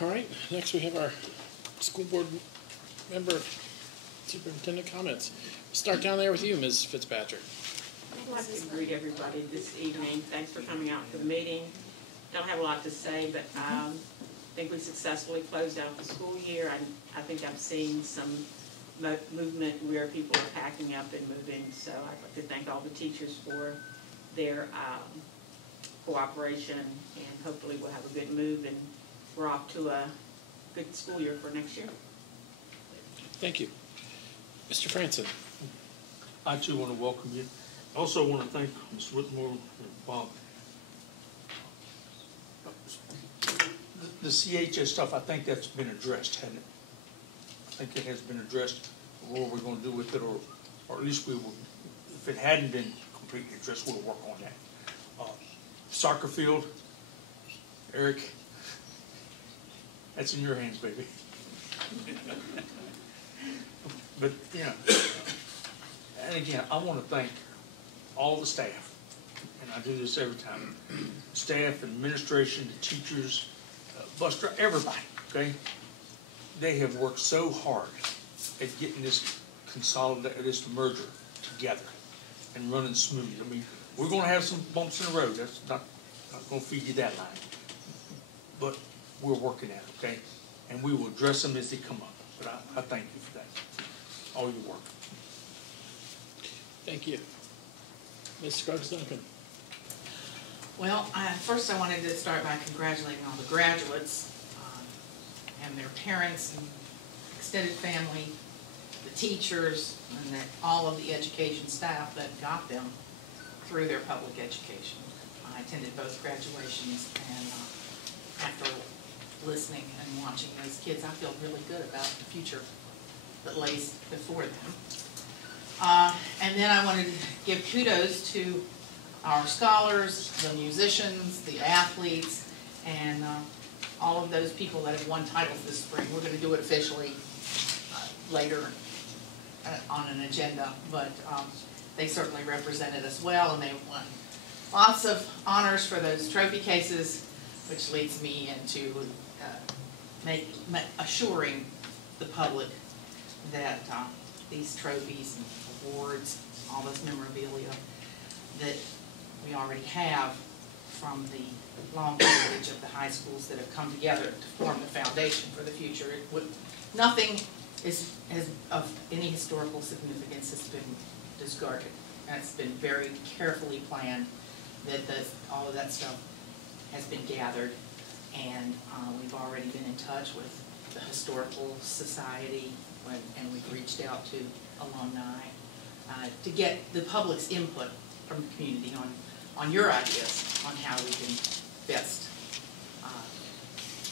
All right, next we have our school board member superintendent comments. Start down there with you, Ms. Fitzpatrick. I'd like to greet everybody this evening. Thanks for coming out to the meeting. Don't have a lot to say, but I think we successfully closed out the school year. I think I've seen some movement where people are packing up and moving, so I'd like to thank all the teachers for their cooperation, and hopefully we'll have a good move and we're off to a good school year for next year. Thank you. Mr. Franson. I too want to welcome you. I also want to thank Mr. Whitmore and Bob. The CHS stuff, I think that's been addressed, hasn't it? I think it has been addressed. What we're going to do with it, or at least we will, if it hadn't been completely addressed, we'll work on that. Soccer field, Eric, that's in your hands, baby. But, you know, and again, I want to thank all the staff, and I do this every time, staff, administration, the teachers, bus driver, everybody, okay? They have worked so hard at getting this consolidated, this merger together and running smoothly. I mean, we're going to have some bumps in the road. That's not going to feed you that line. But we're working at it, okay? And we will address them as they come up. But I thank you for that, all your work. Thank you. Ms. Scruggs-Duncan. Well, first I wanted to start by congratulating all the graduates and their parents and extended family, the teachers, and all of the education staff that got them through their public education. I attended both graduations, and after listening and watching those kids, I feel really good about the future that lays before them. And then I wanted to give kudos to our scholars, the musicians, the athletes, and all of those people that have won titles this spring. We're going to do it officially later on an agenda, but they certainly represented us well, and they won lots of honors for those trophy cases, which leads me into assuring the public that these trophies and awards, all this memorabilia that we already have from the long heritage of the high schools that have come together to form the foundation for the future. Nothing of any historical significance has been discarded. And it's been very carefully planned that all of that stuff has been gathered, and we've already been in touch with the Historical Society, and we've reached out to alumni to get the public's input from the community on your ideas on how we can best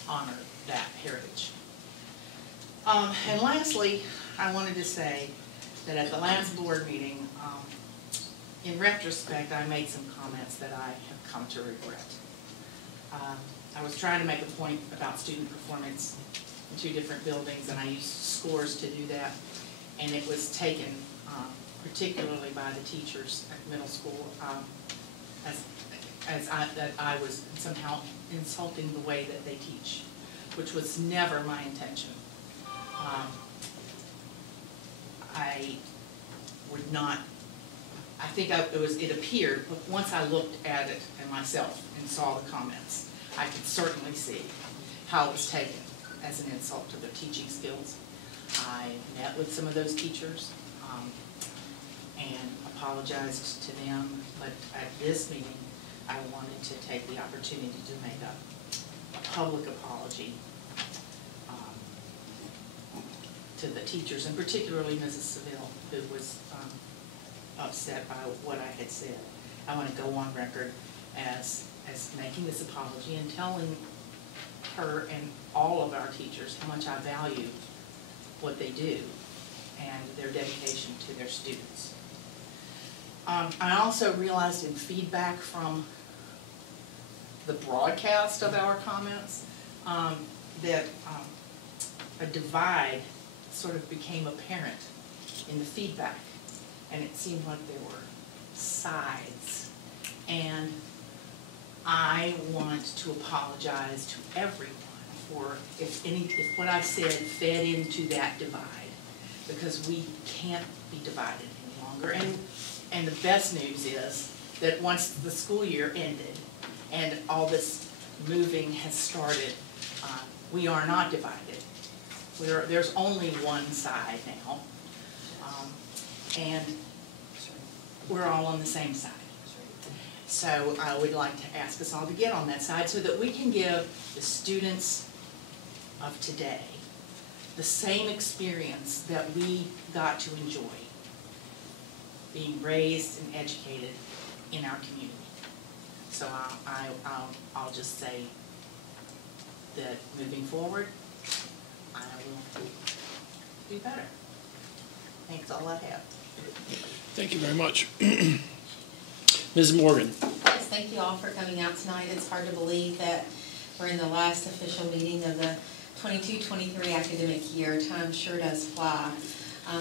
honor that heritage. And lastly, I wanted to say that at the last board meeting, in retrospect, I made some comments that I have come to regret. I was trying to make a point about student performance in 2 different buildings, and I used scores to do that, and it was taken particularly by the teachers at middle school that I was somehow insulting the way that they teach, which was never my intention. I would not. I think it appeared, but once I looked at it and myself and saw the comments, I could certainly see how it was taken as an insult to their teaching skills. I met with some of those teachers and apologized to them, but at this meeting, I wanted to take the opportunity to make a public apology to the teachers, and particularly Mrs. Seville, who was upset by what I had said. I want to go on record as making this apology and telling her and all of our teachers how much I value what they do and their dedication to their students. I also realized in feedback from the broadcast of our comments that a divide sort of became apparent in the feedback, and it seemed like there were sides. And I want to apologize to everyone for if what I said fed into that divide, because we can't be divided any longer. And the best news is that once the school year ended and all this moving has started, we are not divided. There's only one side now, and we're all on the same side. So I would like to ask us all to get on that side so that we can give the students of today the same experience that we got to enjoy being raised and educated in our community. So I'll just say that moving forward, I will do better. That's all I have. Thank you very much. Ms. Morgan. Yes, thank you all for coming out tonight. It's hard to believe that we're in the last official meeting of the 22-23 academic year. Time sure does fly.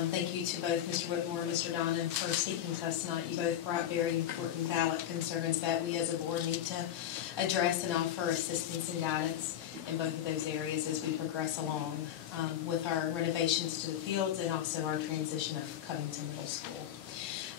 Thank you to both Mr. Whitmore and Mr. Donnan for speaking to us tonight. You both brought very important ballot concerns that we as a board need to address and offer assistance and guidance in both of those areas as we progress along with our renovations to the fields and also our transition of Covington Middle School.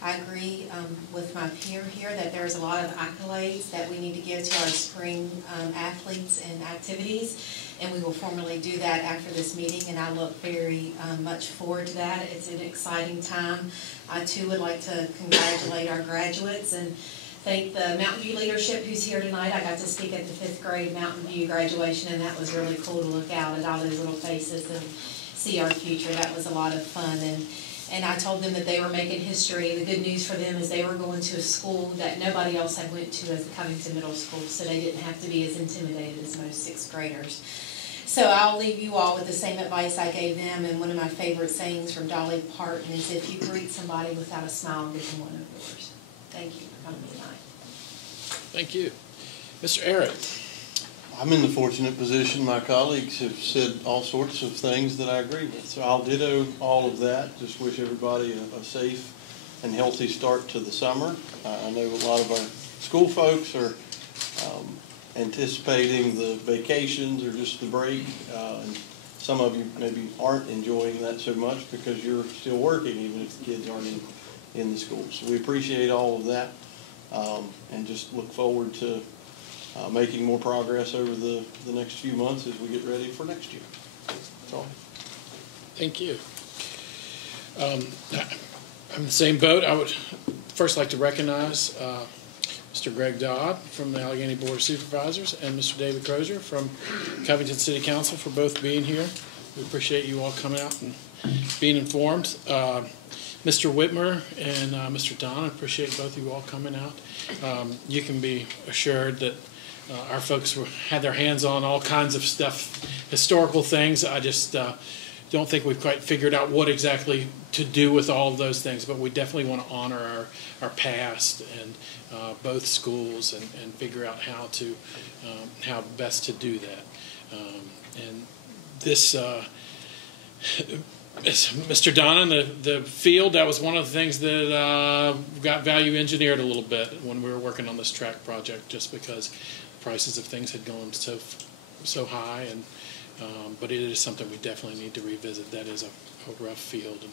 I agree with my peer here that there's a lot of accolades that we need to give to our spring athletes and activities, and we will formally do that after this meeting, and I look very much forward to that. It's an exciting time. I too would like to congratulate our graduates and thank the Mountain View leadership who's here tonight. I got to speak at the 5th grade Mountain View graduation, and that was really cool to look out at all those little faces and see our future. That was a lot of fun. And I told them that they were making history. The good news for them is they were going to a school that nobody else had went to as the Covington Middle School, so they didn't have to be as intimidated as most 6th graders. So I'll leave you all with the same advice I gave them, and one of my favorite sayings from Dolly Parton is, if you greet somebody without a smile, give them one of yours. Thank you for coming tonight. Thank you. Mr. Eric. I'm in the fortunate position, my colleagues have said all sorts of things that I agree with. So I'll ditto all of that. Just wish everybody a safe and healthy start to the summer. I know a lot of our school folks are anticipating the vacations or just the break. And some of you maybe aren't enjoying that so much because you're still working, even if the kids aren't in the school. So we appreciate all of that and just look forward to making more progress over the next few months as we get ready for next year. That's all. Thank you. I'm in the same boat. I would first like to recognize Mr. Greg Dodd from the Alleghany Board of Supervisors and Mr. David Crozier from Covington City Council for both being here. We appreciate you all coming out and being informed. Mr. Whitmer and Mr. Don, I appreciate both of you all coming out. You can be assured that our folks had their hands on all kinds of stuff, historical things. I just don't think we've quite figured out what exactly to do with all of those things, but we definitely want to honor our past and both schools and figure out how best to do that. And this, Mr. Donna, the field, that was one of the things that got value engineered a little bit when we were working on this track project, just because prices of things had gone so high, and but it is something we definitely need to revisit. That is a rough field, and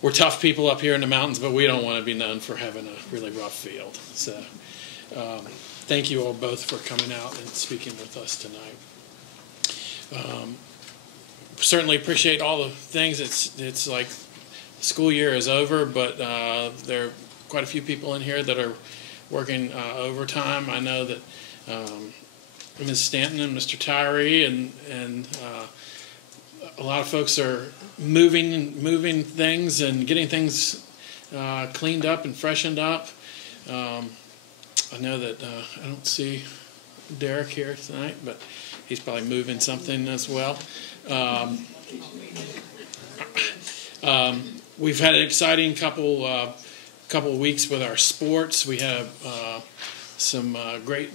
we're tough people up here in the mountains, but we don't want to be known for having a really rough field. So thank you all both for coming out and speaking with us tonight. Certainly appreciate all the things. It's like the school year is over, but there are quite a few people in here that are working overtime. I know that Ms. Stanton and Mr. Tyree and a lot of folks are moving things and getting things cleaned up and freshened up. I know that I don't see Derek here tonight, but he's probably moving something as well. We've had an exciting couple of weeks with our sports. We have some great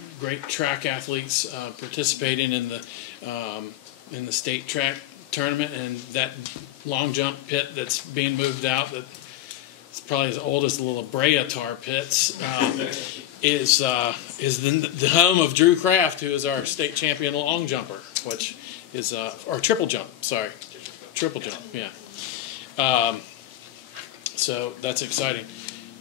track athletes participating in the state track tournament, and that long jump pit that's being moved out, that it's probably as old as the little Brea tar pits, is the home of Drew Kraft, who is our state champion long jumper. which is, or triple jump, sorry. Triple jump, yeah. So that's exciting.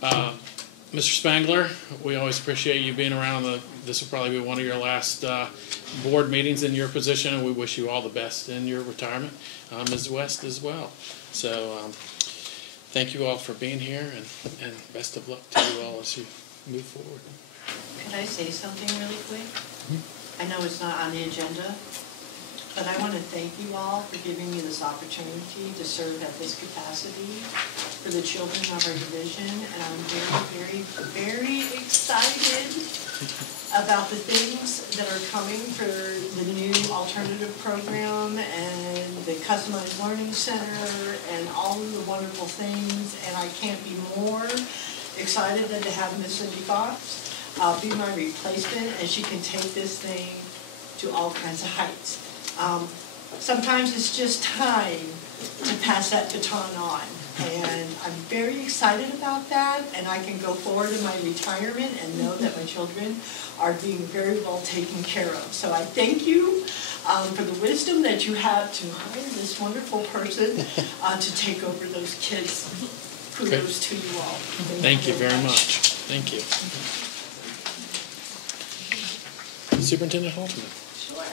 Mr. Spangler, we always appreciate you being around. This will probably be one of your last board meetings in your position, and we wish you all the best in your retirement. Ms. West as well. So thank you all for being here, and best of luck to you all as you move forward. Could I say something really quick? I know it's not on the agenda, but I want to thank you all for giving me this opportunity to serve at this capacity for the children of our division, and I'm very, very, very excited about the things that are coming for the new alternative program and the customized learning center and all of the wonderful things, and I can't be more excited than to have Miss Cindy Fox be my replacement, and she can take this thing to all kinds of heights. Sometimes it's just time to pass that baton on, and I'm very excited about that, and I can go forward in my retirement and know that my children are being very well taken care of. So I thank you for the wisdom that you have to hire this wonderful person to take over those kids. Kudos to you all. Thank you very much. Thank you. Superintendent Halterman. Sure.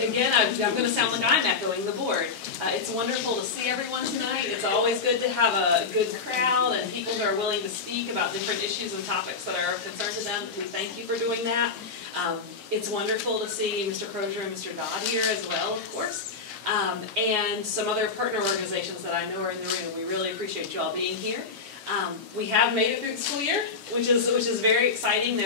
Again, I'm going to sound like I'm echoing the board. It's wonderful to see everyone tonight. It's always good to have a good crowd and people who are willing to speak about different issues and topics that are of concern to them. We thank you for doing that. It's wonderful to see Mr. Crozier and Mr. Dodd here as well, of course, and some other partner organizations that I know are in the room. We really appreciate you all being here. We have made it through the school year, which is very exciting.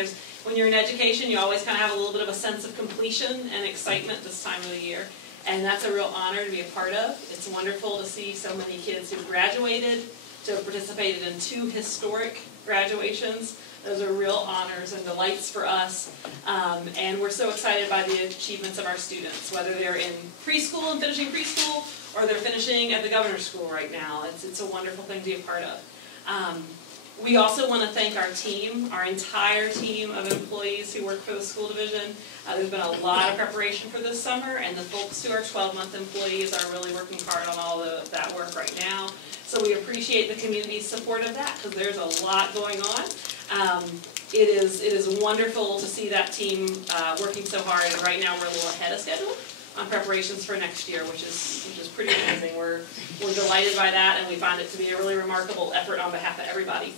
When you're in education, you always kind of have a little bit of a sense of completion and excitement this time of the year, and that's a real honor to be a part of. It's wonderful to see so many kids who graduated, to have participated in 2 historic graduations. Those are real honors and delights for us, and we're so excited by the achievements of our students, whether they're in preschool and finishing preschool, or they're finishing at the governor's school right now. It's a wonderful thing to be a part of. We also want to thank our team, our entire team of employees who work for the school division. There's been a lot of preparation for this summer, and the folks who are 12-month employees are really working hard on all that work right now. So we appreciate the community's support of that, because there's a lot going on. It is wonderful to see that team working so hard, and right now we're a little ahead of schedule on preparations for next year, which is pretty amazing. We're delighted by that, and we find it to be a really remarkable effort on behalf of everybody.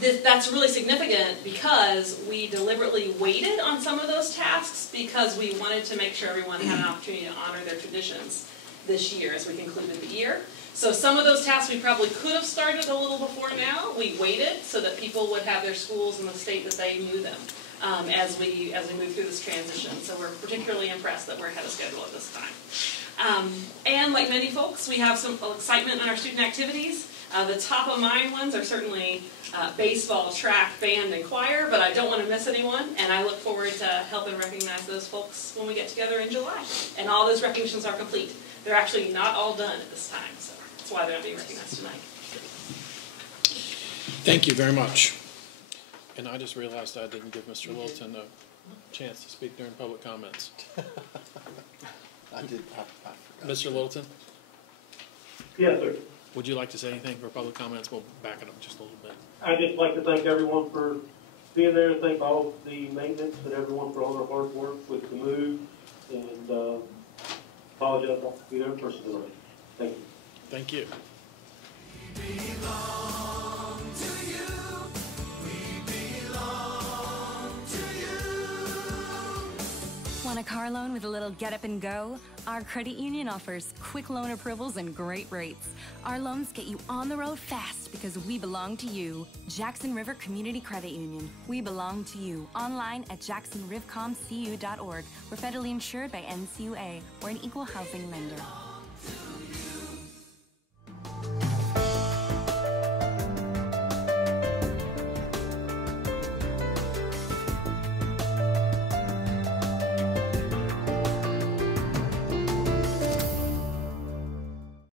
That's really significant because we deliberately waited on some of those tasks because we wanted to make sure everyone had an opportunity to honor their traditions this year as we concluded the year. So some of those tasks we probably could have started a little before now. We waited so that people would have their schools in the state that they knew them as we move through this transition. So we're particularly impressed that we're ahead of schedule at this time. And like many folks, we have some excitement in our student activities. The top of mind ones are certainly baseball, track, band, and choir, but I don't want to miss anyone, and I look forward to helping recognize those folks when we get together in July. And all those recognitions are complete. They're actually not all done at this time, so that's why they're not being recognized tonight. Thank you very much. And I just realized I didn't give Mr. Littleton a chance to speak during public comments. I forgot. Mr. Littleton, Yes, sir. would you like to say anything for public comments? We'll back it up just a little bit. I'd just like to thank everyone for being there, and thank all the maintenance and everyone for all their hard work with the move, and apologize not to be there in person tonight. Thank you. Thank you. We belong to you. We belong to you. Want a car loan with a little get up and go? Our credit union offers quick loan approvals and great rates. Our loans get you on the road fast because we belong to you. Jackson River Community Credit Union. We belong to you. Online at jacksonrivcomcu.org. We're federally insured by NCUA. We're an equal housing lender.